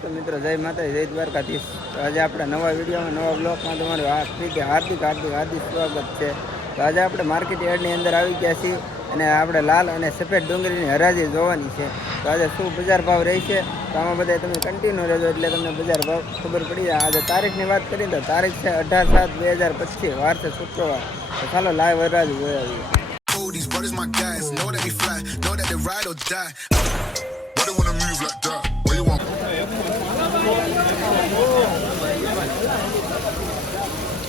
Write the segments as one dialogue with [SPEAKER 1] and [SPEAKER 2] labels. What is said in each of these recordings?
[SPEAKER 1] તો મિત્રો, જય માતા જય દ્વારકાધીશ. આજે આપણે નવા વિડીયોમાં, નવા બ્લોગમાં તમારું હાર્દિક હાર્દિક હાર્દિક હાર્દિક સ્વાગત છે. તો આજે આપણે માર્કેટ યાર્ડની અંદર આવી ગયા છીએ અને આપણે લાલ અને સફેદ ડુંગળીની હરાજી જોવાની છે. તો આજે શું બજાર ભાવ રહેશે? તો આમાં બધા તમે કન્ટિન્યુ રહેજો એટલે તમને બજાર ભાવ ખબર પડી જાય. આજે તારીખની વાત કરીએ તો તારીખ છે અઢાર સાત બે હજાર પચીસ, વાર છે શુક્રવાર. તો ચાલો લાઈવ હરાજી જોઈ આવીએ.
[SPEAKER 2] Know that they wanna move like that?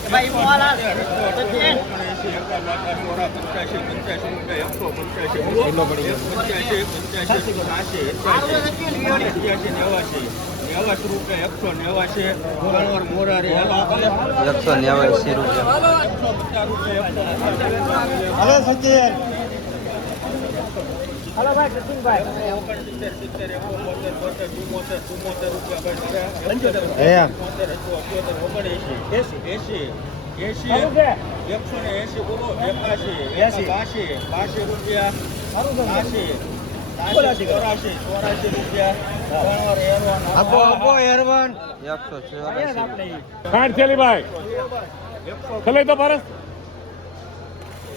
[SPEAKER 2] Where you want?
[SPEAKER 1] એકસો નેવાસી રૂપિયા
[SPEAKER 3] એકસો ને એસી બોલો એકાશી બાસી બાસી રૂપિયા. બાસી ચોરાશી ચોરાશી રૂપિયા.
[SPEAKER 1] એકસો ચોરાસી
[SPEAKER 4] ખાંડ છેલી ભાઈ ખલે તો ભારત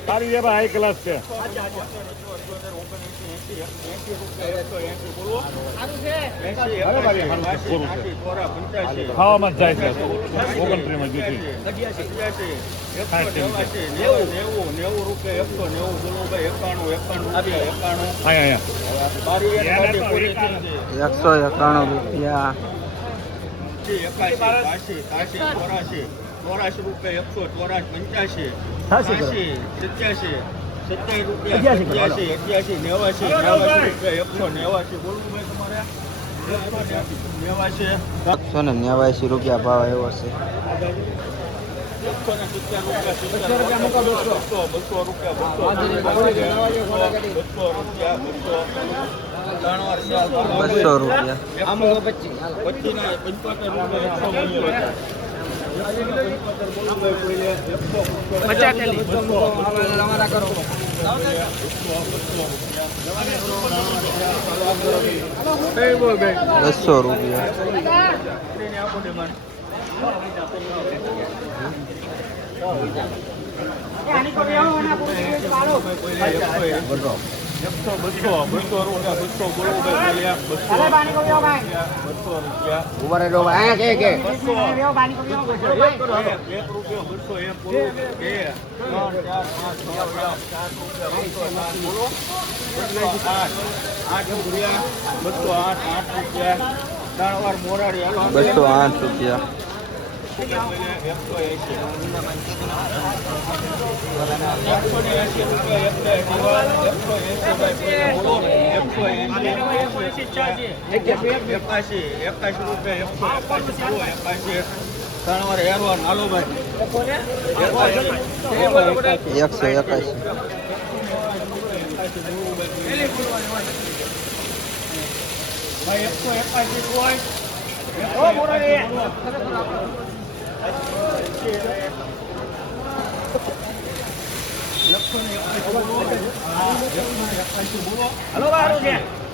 [SPEAKER 4] સારી છે. ભાઈ હાઈ ક્લાસ છે. ખાવામાં જ જાય છે. ઓગણત્રીસમાં જીતી અહીંયા અહીંયા
[SPEAKER 1] એકસો એકાણું રૂપિયા.
[SPEAKER 3] ચોરાશી. રૂપિયા એકસો ચોરાશી પંચ્યાસી છ્યાસી સત્યાસી સત્યાસી રૂપિયા સત્યાસી અઠ્યાસી નેવાસી નેવાસી રૂપિયા એકસો નેવાસી બોલવું ભાઈ તમારે? એકસો
[SPEAKER 1] ને નેવાસી રૂપિયા ભાવ એવો છે.
[SPEAKER 3] બસો રૂપિયા બસો. રૂપિયા બસો કરો
[SPEAKER 1] બસો રૂપિયા.
[SPEAKER 3] એકસો
[SPEAKER 1] બસો
[SPEAKER 3] બસો બસો રૂપિયા બસો બોલવું બસો બસો રૂપિયા
[SPEAKER 1] ઊભા કે કે
[SPEAKER 3] એક રૂપિયો બસો એક બોલો બે ત્રણ ચાર પાંચ છ સાત રૂપિયા બસો બોલો આઠ આઠ રૂપિયા બસો આઠ આઠ રૂપિયા ત્રણ મોરાડી
[SPEAKER 1] બસો આઠ રૂપિયા
[SPEAKER 3] એકસો ને રૂપિયા એકસો એસી વાર એકસો એસી ભાઈ બોલો એકસો એસી એકાશી એકાશી રૂપિયા એકાશી ત્રણ ભાઈ.
[SPEAKER 1] એકસો એકાશી.
[SPEAKER 3] એકસો એકાશી કોઈ. હલો બારો છે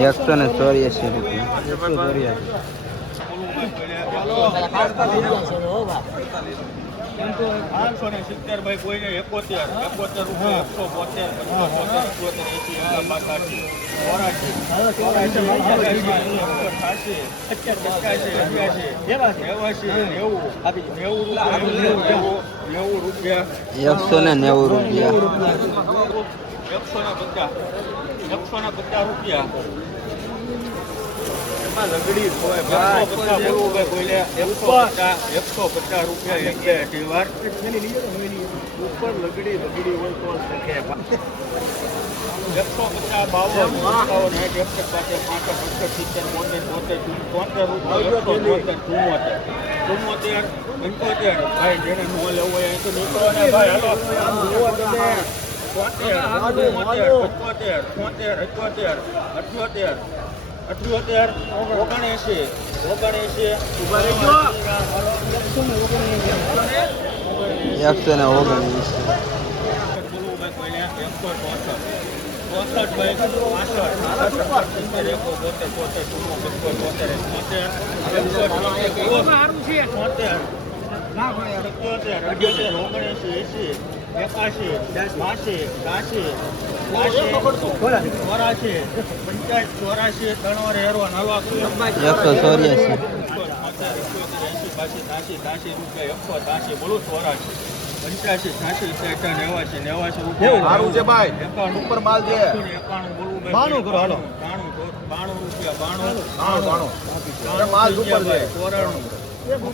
[SPEAKER 1] એકસો ને ચોર્યાસી રૂપિયા. એકસો
[SPEAKER 3] પાંચસો ને સિત્તેર ભાઈ કોઈને એકોતેર એકોતેર રૂપિયા એકસો બોતેર પંચોતેર અઠ્યોતેર એસી એસી બાકાશી ચોરાશી ચોરાશી નેવું. નેવું રૂપિયા નેવું નેવું રૂપિયા.
[SPEAKER 1] એકસો ને નેવું રૂપિયા.
[SPEAKER 3] એકસો ને પચાસ. એકસો ને પચાસ રૂપિયા. એમાં લગડી હોય પચાસ ભાઈ કોઈને એકસો પચાસ એકસો પચાસ રૂપિયા એક બે અઢી ઉપર લગડી લગડી હોય તો એકસો પચાસ બાવન એકાવન સાઠ એકસઠ બાસઠ પાંસઠ અડસઠ સિત્તેર બોતેર તોતેર તોતેર રૂપિયા એકસો તોતેર ચુમ્મોતેર ચુમ્મોતેર પંચોતેર ભાઈ જેને ન લેવું હોય તો નીકળો ને ભાઈ હાલો તમે અઠ્યોતેર અઠ્યોતેર ઓગણએંશી ઓગણએંશી
[SPEAKER 1] એકસો ને ઓગણીસ
[SPEAKER 3] એકસો ચોસઠ
[SPEAKER 5] ભાઈ પાસઠ એકાશી ચોરાશી પંચાયત ચોરાશી નવા
[SPEAKER 3] એકસો ચોર્યાસી.
[SPEAKER 5] રૂપિયા એકસો બોલો ચોરાશી. પંચ્યાસી છ્યાસી ત્રેસઠ નેવાસી નેવાસી રૂપિયા.
[SPEAKER 6] સારું છે ભાઈ.
[SPEAKER 5] એકાણું
[SPEAKER 6] ઉપર માલ છે.
[SPEAKER 5] એકાણું બોલવું.
[SPEAKER 6] બાણું કરો, હાલો.
[SPEAKER 5] બાણું બાણું રૂપિયા બાણું.
[SPEAKER 6] બાણું, બાણું.
[SPEAKER 5] બાણું
[SPEAKER 6] માલ ઉપર
[SPEAKER 5] ચોરાણું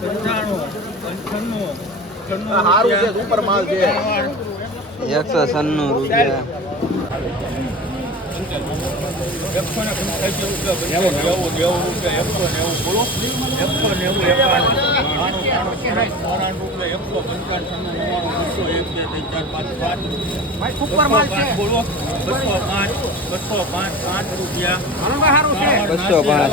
[SPEAKER 5] પંચાણું પંચાણું
[SPEAKER 6] સારું છે
[SPEAKER 5] રૂપિયા.
[SPEAKER 6] માલ છે.
[SPEAKER 3] એકસો સન્નું રૂપિયા.
[SPEAKER 5] એકસો ને નેવું નેવું રૂપિયા એકસો નેવું બોલો એકસો નેવું એકાણું બાણું બાણું ત્રણ ચોરાણું રૂપિયા એકસો પંચાણું નવ્વાણું બસો એક બે ત્રણ ચાર પાંચ. પાંચ બસો પાંચ બોલો બસો પાંચ બસો પાંચ પાંચ રૂપિયા
[SPEAKER 3] બસો પાંચ.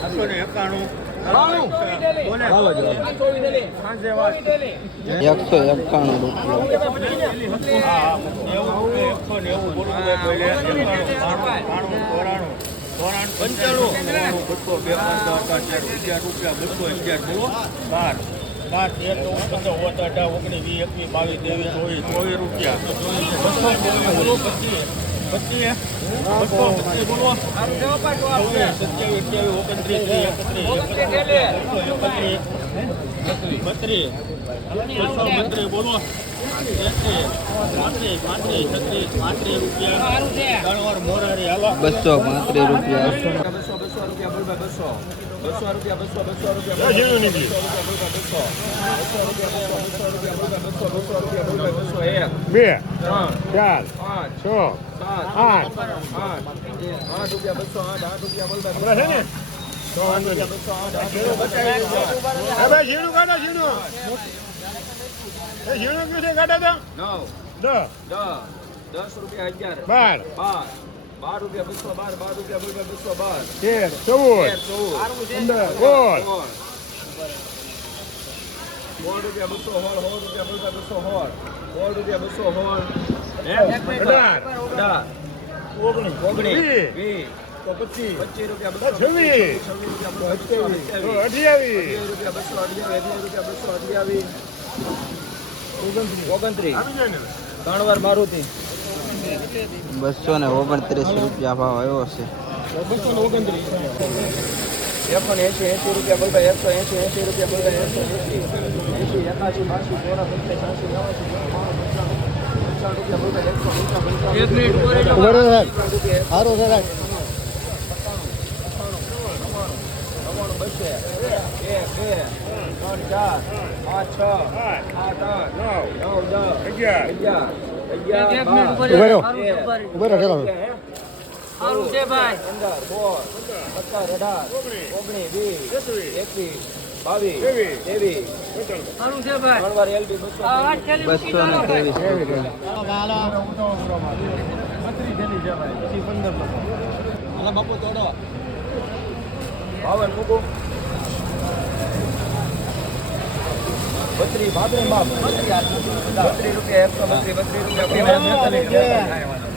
[SPEAKER 5] એકસો ને એકાણું.
[SPEAKER 3] એકસો એકાણું રૂપિયા
[SPEAKER 5] બાર તેર ચૌદ પંદર ઓગણીસ વીસ એકવીસ બાવીસ ત્રેવીસ ચોવીસ ચોવીસ રૂપિયા બસો પચીસ પચીસ બસો પચીસ બોલો સત્યાવીસ અઠ્યાવીસ ઓગણત્રીસ ત્રીસ એકત્રીસ એકત્રીસ બત્રીસ બસો બોલો
[SPEAKER 3] બસો પાંત્રીસ રૂપિયા
[SPEAKER 5] બસો બસો રૂપિયા બોલ બસો બસો રૂપિયા
[SPEAKER 4] બે
[SPEAKER 5] ત્રણ
[SPEAKER 4] ચાર
[SPEAKER 5] પાંચ
[SPEAKER 4] છ આઠ
[SPEAKER 5] રૂપિયા બસો આઠ આઠ રૂપિયા
[SPEAKER 4] દસ
[SPEAKER 5] રૂપિયા અગિયાર
[SPEAKER 4] બાર
[SPEAKER 5] બાર બાર રૂપિયા બસો બાર બાર રૂપિયા બોલ બસો બાર
[SPEAKER 4] તેર ચૌદ પંદર સોળ
[SPEAKER 5] સોળ રૂપિયા બસો હોળ સોળ રૂપિયા બોલ બસો હોળ સોળ રૂપિયા બસો હોળ ત્રણ વાર મારુતિ
[SPEAKER 3] બસો ને ઓગણત્રીસ. રૂપિયા ભાવ આવ્યો છે
[SPEAKER 5] બસો ને ઓગણત્રીસ એંસી એંસી રૂપિયા બોલતા એકસો એંસી એંસી રૂપિયા બોલતા એકસો એંસી એંસી એકાસી
[SPEAKER 6] સારું છે સાહેબ
[SPEAKER 5] નવ્વાણું બસે એક બે ત્રણ ચાર પાંચ છ
[SPEAKER 4] આઠ
[SPEAKER 5] આઠ આઠ
[SPEAKER 4] નવ
[SPEAKER 5] નવ દસ
[SPEAKER 4] અગિયાર
[SPEAKER 5] અગિયાર અગિયાર બાર
[SPEAKER 6] ઊભા રહો. ઊભા રહો, ચાલો.
[SPEAKER 5] સારું છે ભાઈ પંદર સોળ સત્તર અઢાર ઓગણીસ વીસ એકવીસ બસો
[SPEAKER 3] બસો ને ત્રેવીસ. રૂપિયા
[SPEAKER 5] બાવન મૂકું બત્રીસ બાબરે બાપ બત્રી રૂપિયા. એકસો બત્રી બત્રી રૂપિયા.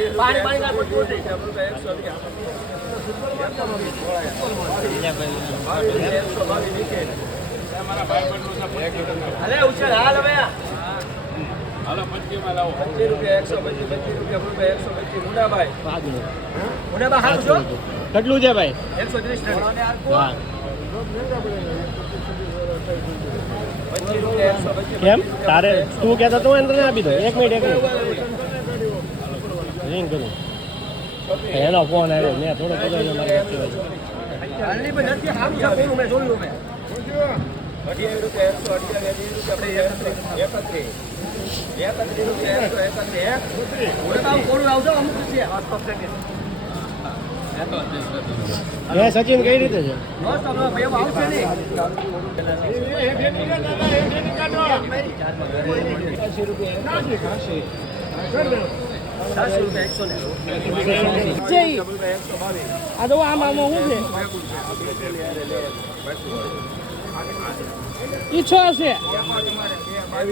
[SPEAKER 5] એકસો
[SPEAKER 3] ને
[SPEAKER 5] પચાસ પચાસ
[SPEAKER 6] હાલો હાલો
[SPEAKER 3] હાલો લાવો
[SPEAKER 6] પચીસ રૂપિયા એકસો પચીસ પચીસ રૂપિયા રૂપિયા એકસો પચીસ મુનાભાઈ મુનાભાઈ હારું છો
[SPEAKER 5] કેટલું છે ભાઈ
[SPEAKER 6] એકસો ત્રીસ એકસો
[SPEAKER 5] કેમ? તારે તું કહેતો તો એને આપી દો એક મિનિટ એક મિનિટ. રિંગ કરું. એનો ફોન આવ્યો? મેં થોડો કદાચ મારે સચિન કઈ રીતે છે?
[SPEAKER 6] રૂપિયા.
[SPEAKER 5] આ તો આમ આમાં શું છે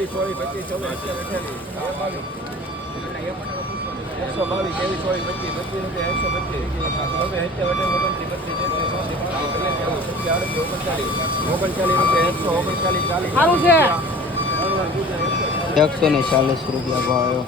[SPEAKER 6] ચોવીસ પચીસ ચોવીસ એકસો બાવીસ એવી ચોવીસ પચીસ પચીસ રૂપિયા એકસો પચીસ ઓગણચાલીસ રૂપિયા એકસો ઓગણચાલીસ ચાલીસ
[SPEAKER 5] છે.
[SPEAKER 1] એકસો ને ચાલીસ રૂપિયા ભાવ આવ્યો.